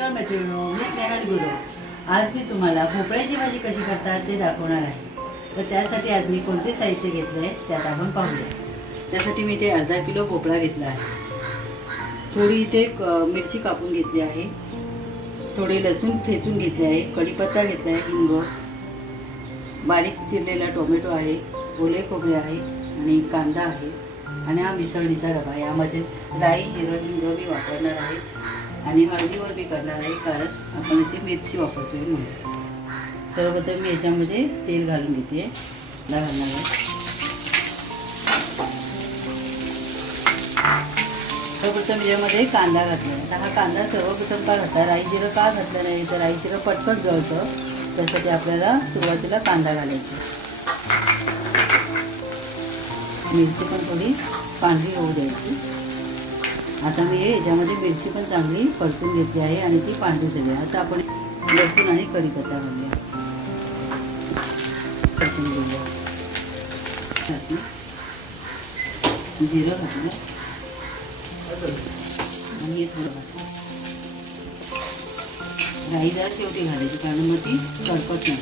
नमस्कार मैत्रिणो मी स्नेहल गुरु. आज मी तुम्हाला भोपळ्याची भाजी कशी करतात ते दाखवणार आहे. तर त्यासाठी आज मी कोणते साहित्य घेतले आहे त्यात आपण पाहूया. त्यासाठी मी ते अर्धा किलो भोपळा घेतला आहे. थोडी इथे क- मिरची कापून घेतली आहे. थोडे लसूण ठेचून घेतले आहे. कढीपत्ता घेतला आहे हिंग. बारीक चिरलेला टोमॅटो आहे ओले खोबरे आहे आणि कांदा आहे. आणि हा मिसळणीचा डबा यामध्ये राई जिरं हिंग मी वापरणार आहे. आणि हळदीवर मी करणार आहे कारण आपण याची मिरची वापरतोय म्हणून. सर्वप्रथम मी याच्यामध्ये तेल घालून घेते. घालणार आहे. सर्वप्रथम याच्यामध्ये कांदा घातला आहे. आता हा कांदा सर्वप्रथम का घातला? राई जिरं का घातलं नाही? तर राई जिरं पटकन जळतं. त्यासाठी आपल्याला सुरुवातीला कांदा घालायचा मिरची पण थोडी पांढरी होऊ द्यायची. आता मी याच्यामध्ये मिरची पण चांगली परतून घेतली आहे आणि ती पांढरी झाली आहे. आता आपण लसूण आणि कढीपत्ता घालूया. परतून घेऊया. जिरं घातलं आणि हे थोडं घातलं राई जरा शेवटी घालायची कारण मग ती करपत नाही.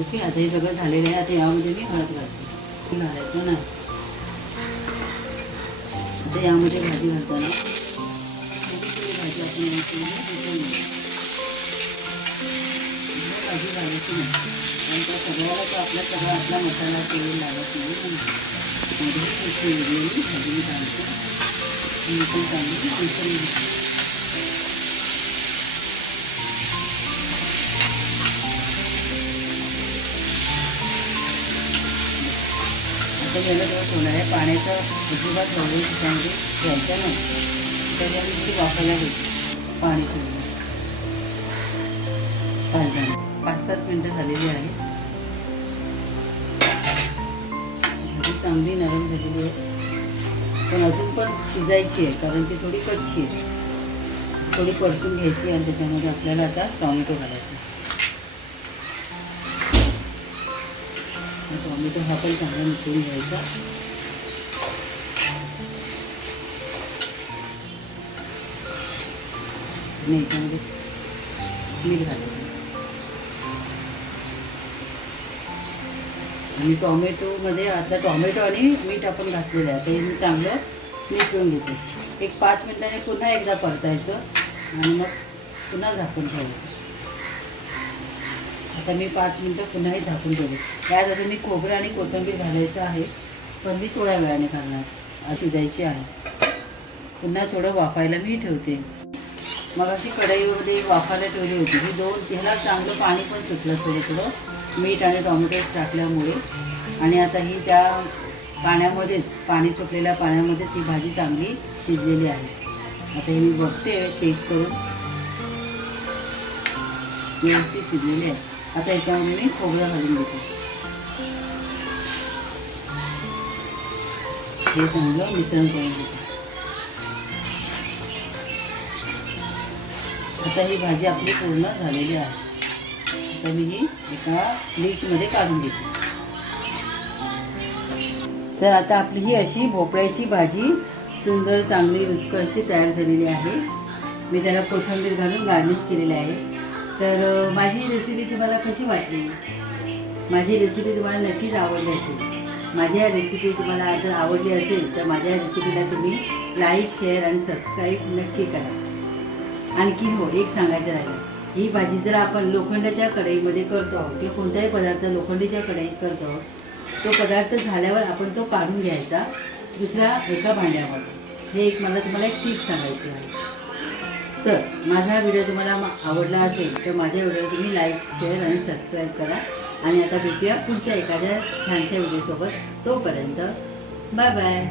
ओके आता हे सगळं झालेलं आहे. आता यामध्ये मी हळद घालते. घालायचं ना आता यामध्ये भाजी घालताना भाजी आपण भाजी घालायची नाही. आणि त्या सगळ्याला तो आपला सगळा आपला मसाला तेल लागत नाही. भाजी घालतो. घालते आणि पण चांगली मिसळून घेते. आता होणार ठेवणार आहे पाण्याचं अजिबात हळू त्याच्यामध्ये घ्यायचं नाही. त्याच्यामध्ये ती वाफायला घ्यायची पाणी ठेवून पाच जण. पाच सात मिनटं झालेली आहे भाजी चांगली नरम झालेली आहे. पण अजून पण शिजायची आहे कारण ती थोडी कच्ची आहे. थोडी परतून घ्यायची आणि त्याच्यामध्ये आपल्याला आता टॉमॅटो घालायचा टोमॅटो हा पण चांगला मिसळून घ्यायचा. आणि याच्यामध्ये मीठ घालायचं. आणि टोमॅटोमध्ये आता टोमॅटो आणि मीठ आपण घातलेलं आहे आता हे मी चांगलं मिसळून घेते एक पाच मिनिटाने पुन्हा एकदा परतायचं आणि मग पुन्हा झाकून ठेवायचं. आता मी पाच मिनटं पुन्हाही झाकून ठेवले. त्यात आता मी खोबरं आणि कोथिंबीर घालायचं आहे पण मी थोड्या वेळाने घालणार शिजायची आहे. पुन्हा थोडं वाफायला मी ठेवते. मग अशी कढईमध्ये वाफायला ठेवली होती. ही दोन ह्याला चांगलं पाणी पण सुटलं थोडं थोडं. मीठ आणि टोमॅटो टाकल्यामुळे. आणि आता ही त्या पाण्यामध्येच पाणी सुटलेल्या पाण्यामध्येच ही भाजी चांगली शिजलेली आहे. आता हे मी बघते चेक करून. व्यवस्थित शिजलेली आहे. आता याच्यामध्ये मी खोबरं घालून घेते. हे चांगलं मिश्रण करून घेते. आता ही भाजी आपली पूर्ण झालेली आहे. आता मी ही एका डिशमध्ये काढून घेते. तर आता आपली ही अशी भोपळ्याची भाजी सुंदर चांगली रुचकर अशी तयार झालेली आहे. मी त्याला कोथिंबीर घालून गार्निश केलेली आहे. तर माझी रेसिपी तुम्हाला कशी वाटली? माझी रेसिपी तुम्हाला नक्कीच आवडली असेल. माझी या रेसिपी तुम्हाला जर आवडली असेल तर माझ्या रेसिपीला तुम्ही लाईक शेअर आणि सबस्क्राईब नक्की करा. आणखी हो एक सांगायचं राहिलं. ही भाजी जर आपण लोखंडाच्या कढईमध्ये करतो आहोत किंवा कोणताही पदार्थ लोखंडीच्या कढईत करतो आहोत, तो पदार्थ झाल्यावर आपण तो काढून घ्यायचा दुसऱ्या एका भांड्यावर. हे एक मला तुम्हाला एक टीप सांगायची आहे. तर माझा व्हिडिओ तुम्हाला आवडला असेल तर माझ्या व्हिडिओला तुम्ही लाईक शेअर आणि सबस्क्राईब करा. आणि आता भेटूया पुढच्या एखाद्या छानशा व्हिडिओसोबत तोपर्यंत बाय बाय